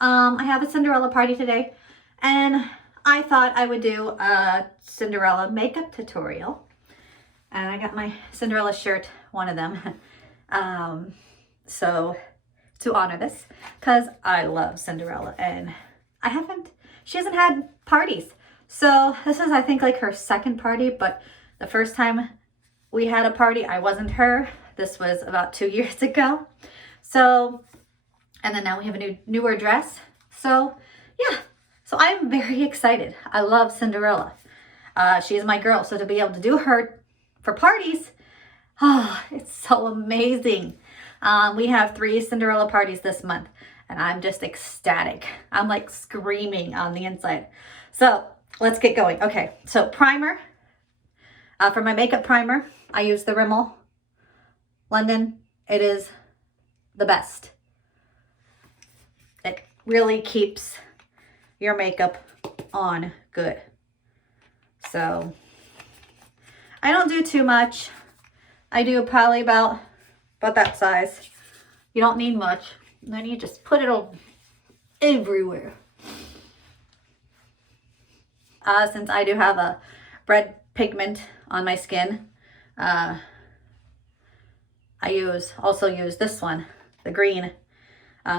I have a Cinderella party today, and I thought I would do a Cinderella makeup tutorial. And I got my Cinderella shirt, one of them, so to honor this, because I love Cinderella, and she hasn't had parties. So this is, I think, like her second party, but the first time we had a party, I wasn't her. This was about 2 years ago. So, and then now we have a newer dress. So yeah, so I'm very excited. I love Cinderella. She is my girl. So to be able to do her for parties, oh, it's so amazing. We have 3 Cinderella parties this month, and I'm just ecstatic. I'm like screaming on the inside. So let's get going. Okay, so primer. For my makeup primer, I use the Rimmel London. It is the best. It really keeps your makeup on good. So I don't do too much. I do probably about that size. You don't need much. And then you just put it all everywhere. Since I do have a red pigment on my skin, I also use this one, the green.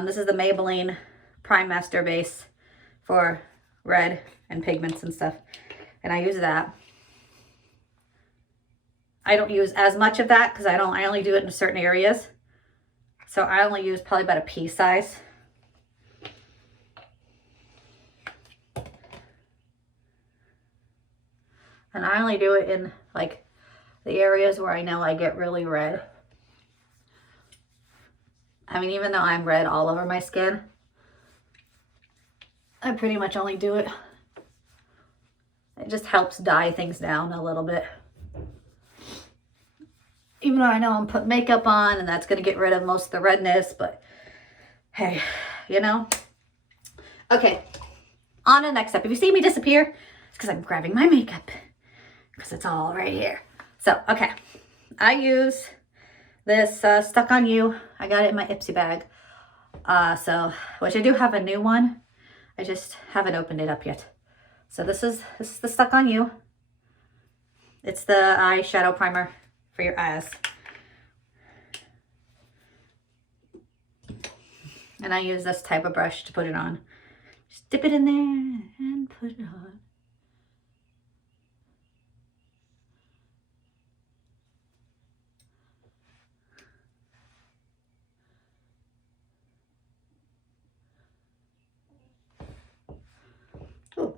This is the Maybelline Prime Master Base for red and pigments and stuff. And I use that. I don't use as much of that because I only do it in certain areas. So I only use probably about a pea size. And I only do it in like the areas where I know I get really red. I mean, even though I'm red all over my skin, I pretty much only do it. It just helps dye things down a little bit. Even though I know I'm putting makeup on and that's going to get rid of most of the redness, but hey, you know. Okay, on to the next step. If you see me disappear, it's because I'm grabbing my makeup because it's all right here. So, okay, I use this Stuck On You. I got it in my Ipsy bag. Which I do have a new one. I just haven't opened it up yet. So this is the Stuck On You. It's the eyeshadow primer for your eyes. And I use this type of brush to put it on. Just dip it in there and put it on. Oh.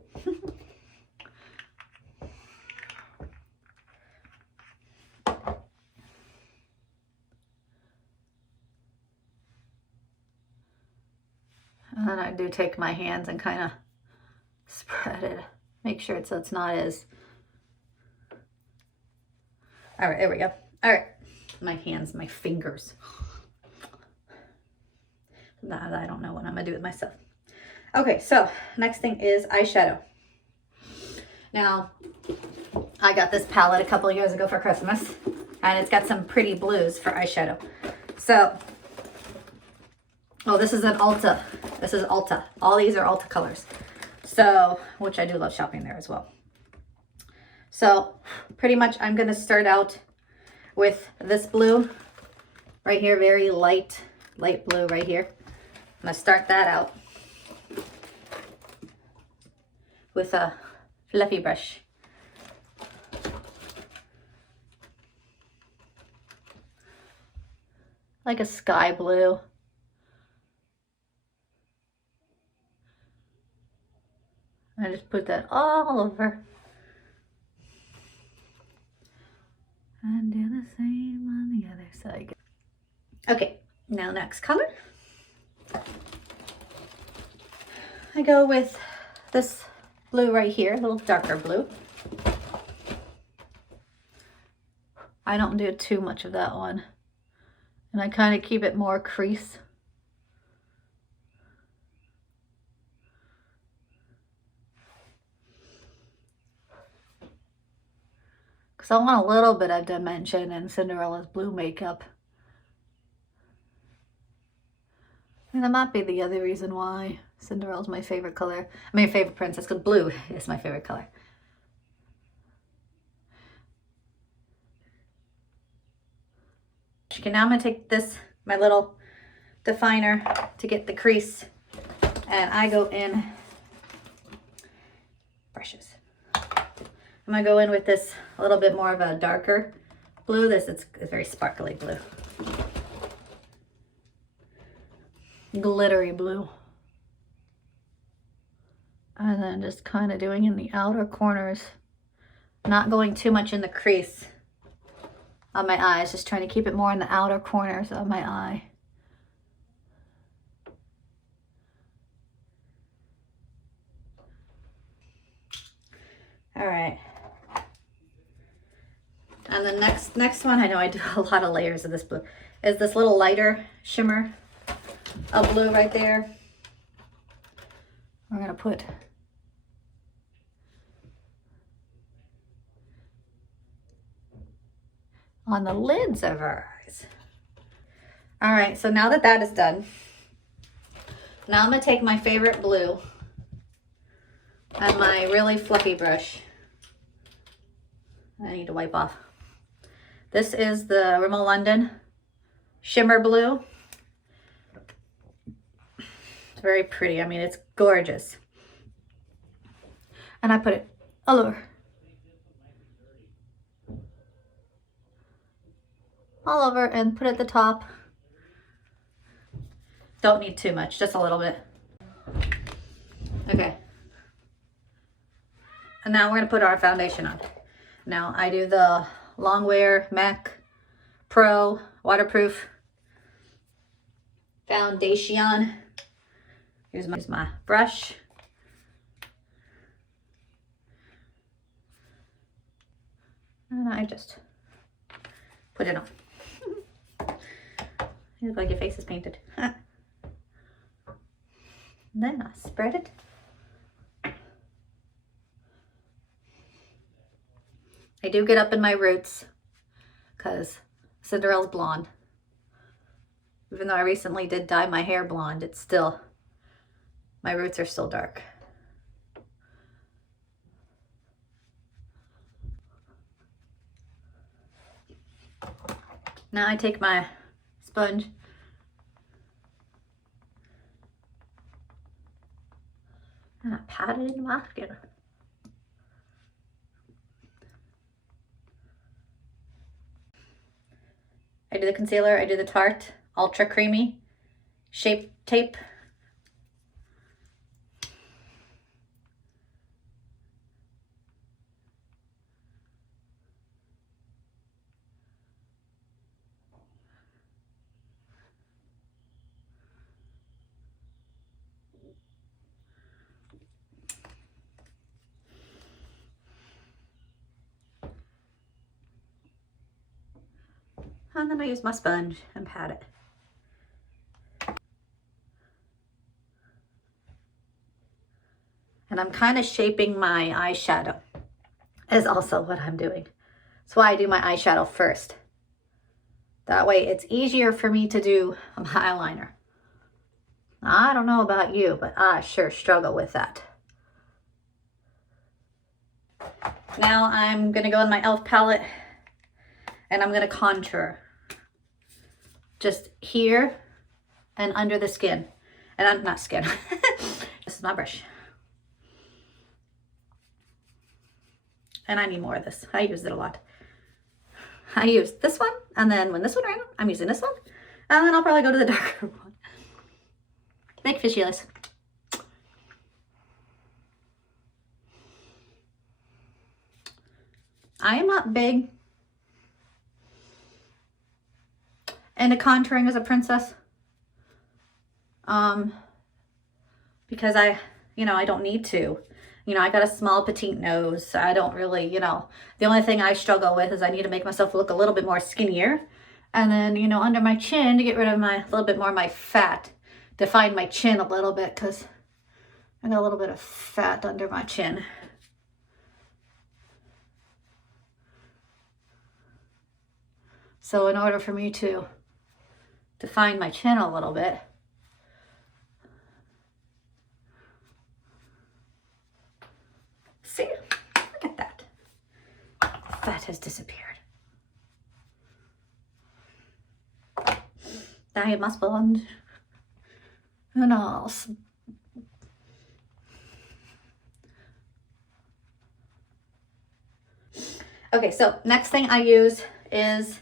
And then I do take my hands and kind of spread it. Make sure so it's not as... All right, there we go. All right, my hands, my fingers. I don't know what I'm gonna do with myself. Okay, so next thing is eyeshadow. Now, I got this palette a couple of years ago for Christmas, and it's got some pretty blues for eyeshadow. So, oh, this is an Ulta. This is Ulta. All these are Ulta colors. So, which I do love shopping there as well. So, pretty much I'm going to start out with this blue right here, very light blue right here. I'm going to start that out with a fluffy brush. Like a sky blue. I just put that all over. And do the same on the other side. Okay, now next color. I go with this blue right here, a little darker blue. I don't do too much of that one. And I kind of keep it more crease. Because I want a little bit of dimension in Cinderella's blue makeup. And that might be the other reason why Cinderella's my favorite color. I mean, favorite princess, because blue is my favorite color. Okay, now I'm going to take this, my little definer, to get the crease. And I go in brushes. I'm going to go in with this a little bit more of a darker blue. This is very sparkly blue. Glittery blue. And then just kind of doing in the outer corners. Not going too much in the crease of my eyes. Just trying to keep it more in the outer corners of my eye. All right. And the next one, I know I do a lot of layers of this blue, is this little lighter shimmer of blue right there. We're gonna put on the lids of our eyes. All right, so now that that is done, now I'm gonna take my favorite blue and my really fluffy brush. I need to wipe off. This is the Rimmel London Shimmer Blue. It's very pretty. I mean, it's gorgeous. And I put it all over. All over and put it at the top. Don't need too much, just a little bit. Okay. And now we're gonna put our foundation on. Now I do the Longwear MAC Pro Waterproof Foundation. Here's my brush. And I just put it on. You look like your face is painted. Then I spread it. I do get up in my roots because Cinderella's blonde. Even though I recently did dye my hair blonde, it's still, my roots are still dark. Now I take my sponge and I pat it in my skin. I do the concealer, I do the Tarte Ultra Creamy Shape Tape. And then I use my sponge and pat it. And I'm kind of shaping my eyeshadow is also what I'm doing. That's why I do my eyeshadow first. That way it's easier for me to do my eyeliner. I don't know about you, but I sure struggle with that. Now I'm gonna go in my e.l.f. palette and I'm gonna contour. Just here and under the skin. And I'm not skin. This is my brush. And I need more of this. I use it a lot. I use this one, and then when this one ran out, I'm using this one. And then I'll probably go to the darker one. Make fishy eyes. I am not big into contouring as a princess. Because I don't need to. I got a small petite nose. I don't really, the only thing I struggle with is I need to make myself look a little bit more skinnier. And then, under my chin to get rid of a little bit more of my fat. Define my chin a little bit because I got a little bit of fat under my chin. So in order for me to define my chin a little bit, that has disappeared. Diet must blonde. Who knows? Okay, so next thing I use is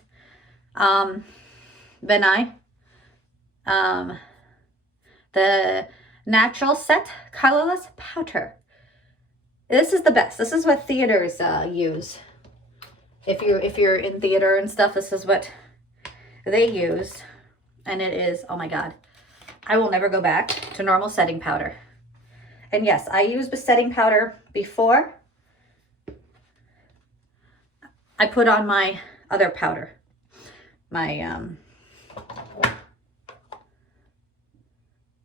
Benai. The Natural Set Colorless Powder. This is the best. This is what theaters use. If you're in theater and stuff, this is what they use. And it is, oh my God, I will never go back to normal setting powder. And yes, I used the setting powder before I put on my other powder, my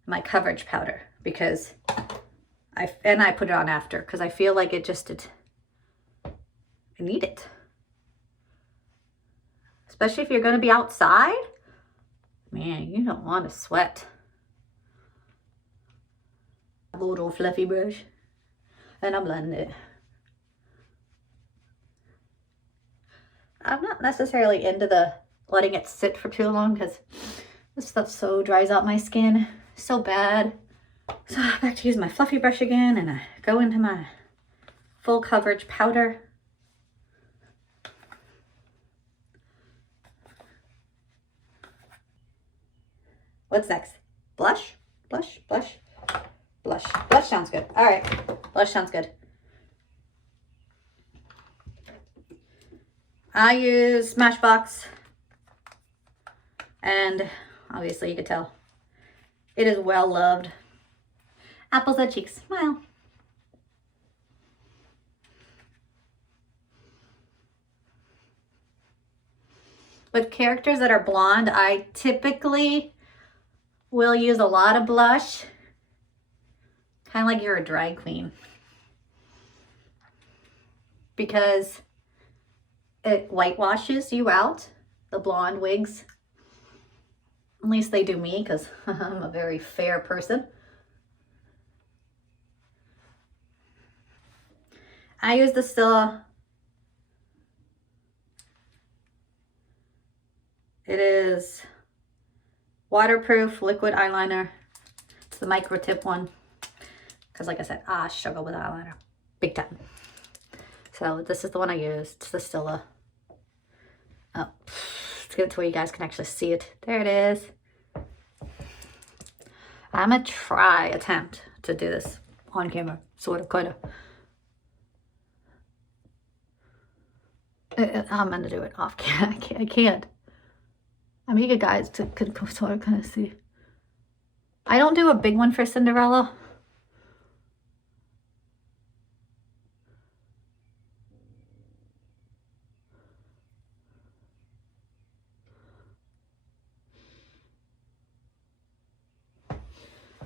my coverage powder, because I put it on after because I feel like I need it. Especially if you're going to be outside. Man, you don't want to sweat. A little fluffy brush, and I'm blending it. I'm not necessarily into the letting it sit for too long because this stuff so dries out my skin so bad. So I'm back to use my fluffy brush again, and I go into my full coverage powder. What's next? Blush? Blush? Blush? Blush. Blush sounds good. All right. Blush sounds good. I use Smashbox. And obviously you can tell it is well loved. Apples at cheeks. Smile. With characters that are blonde, I typically will use a lot of blush. Kind of like you're a drag queen. Because it whitewashes you out, the blonde wigs. At least they do me, because I'm a very fair person. I use the Stila. It is waterproof liquid eyeliner. It's the micro tip one. Because like I said, I struggle with eyeliner. Big time. So this is the one I use. It's the Stila. Oh, let's get it to where you guys can actually see it. There it is. I'm going to attempt to do this on camera. Sort of, kind of. I'm going to do it off camera. I can't. I mean, you guys could sort of kind of see. I don't do a big one for Cinderella.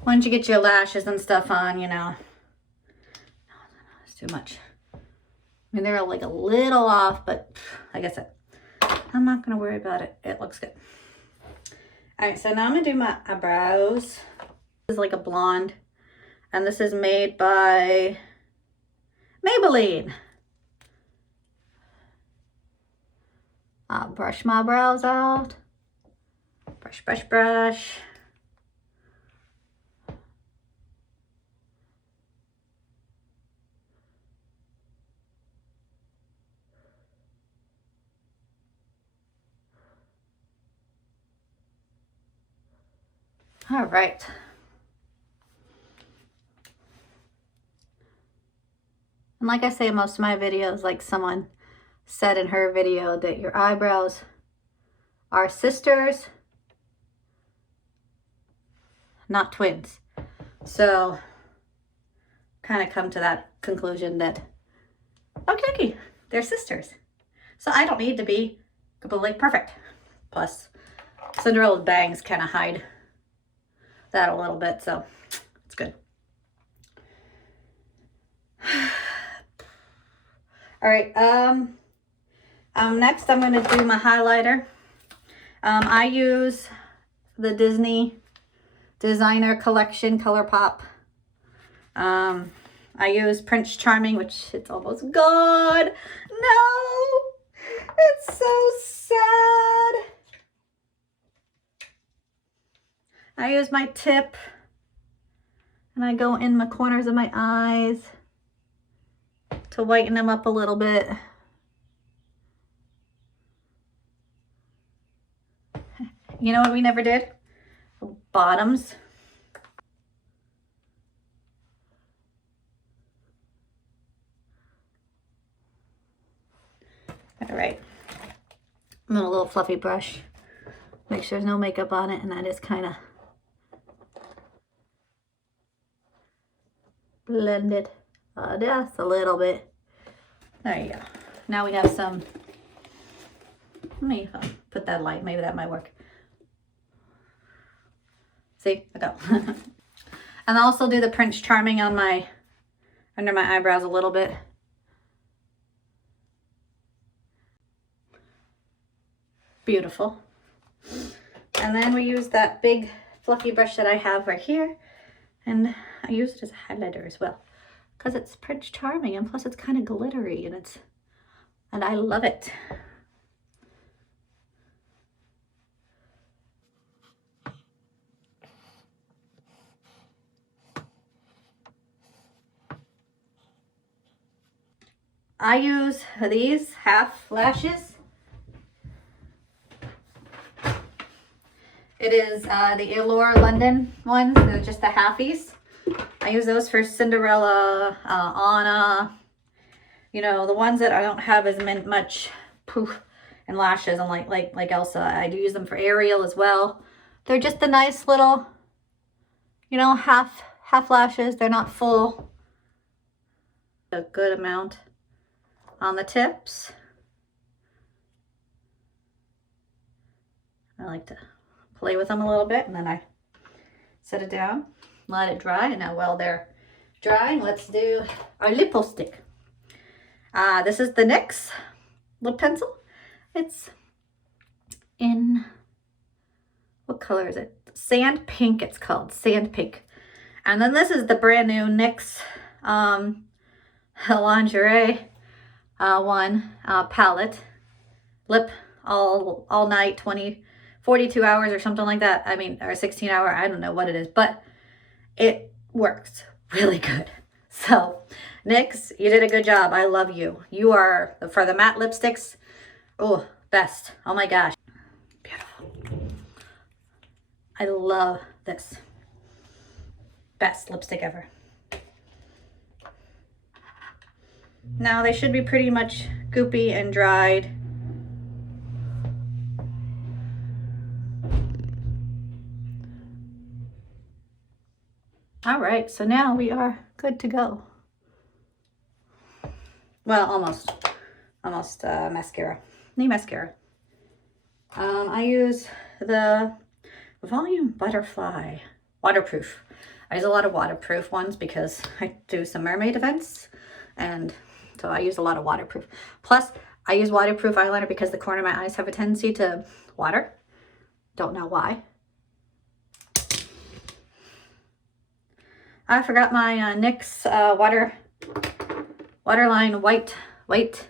Once you get your lashes and stuff on, you know, it's too much. I mean, they're like a little off, but like I said, I'm not going to worry about it. It looks good. All right, so now I'm going to do my eyebrows. This is like a blonde, and this is made by Maybelline. I'll brush my brows out. Brush, brush, brush. All right. And like I say in most of my videos, like someone said in her video, that your eyebrows are sisters, not twins. So kind of come to that conclusion that, okay, they're sisters. So I don't need to be completely perfect. Plus, Cinderella's bangs kind of hide that a little bit, so it's good. All right, next I'm going to do my highlighter. I use the Disney Designer Collection ColourPop. I use Prince Charming, which it's almost gone. No! It's so sad. I use my tip and I go in the corners of my eyes to whiten them up a little bit. You know what we never did? Bottoms. All right. I'm on a little fluffy brush. Make sure there's no makeup on it, and I just kind of blend it just a little bit. There you go. Now we have some, let me put that light, maybe that might work. See, I go. And I'll also do the Prince Charming on under my eyebrows a little bit. Beautiful. And then we use that big fluffy brush that I have right here, and I use it as a highlighter as well because it's Prince Charming, and plus it's kind of glittery, and I love it. I use these half lashes. It is the Allure London ones. They're just the halfies. I use those for Cinderella, Anna. You know, the ones that I don't have as much poof and lashes, and like Elsa. I do use them for Ariel as well. They're just a nice little, you know, half lashes. They're not full. A good amount on the tips. I like to play with them a little bit, and then I set it down, let it dry. And now while they're drying, let's do our lip stick. This is the NYX lip pencil. It's in, what color is it? Sand Pink, it's called Sand Pink. And then this is the brand new NYX lingerie palette. Lip all night, 42 hours or something like that. I mean, or 16 hour, I don't know what it is, but it works really good. So NYX, you did a good job. I love you. You are, for the matte lipsticks, oh, best. Oh my gosh. Beautiful. I love this. Best lipstick ever. Now they should be pretty much goopy and dried. All right, so now we are good to go. Well, almost mascara. Need mascara. I use the Volume Butterfly waterproof. I use a lot of waterproof ones because I do some mermaid events, and so I use a lot of waterproof. Plus, I use waterproof eyeliner because the corner of my eyes have a tendency to water. Don't know why. I forgot my NYX waterline white.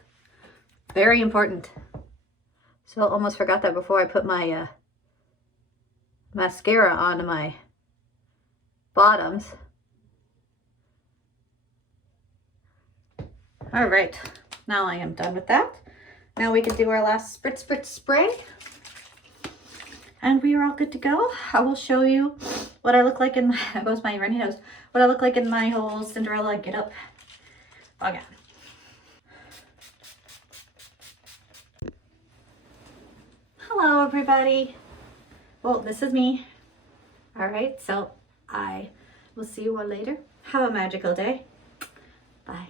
Very important. So almost forgot that before I put my mascara onto my bottoms. All right, now I am done with that. Now we can do our last spritz spray. And we are all good to go. I will show you what I look like in my, there goes my runny nose, what I look like in my whole Cinderella get up. Okay. Hello, everybody. Well, this is me. All right, so I will see you all later. Have a magical day. Bye.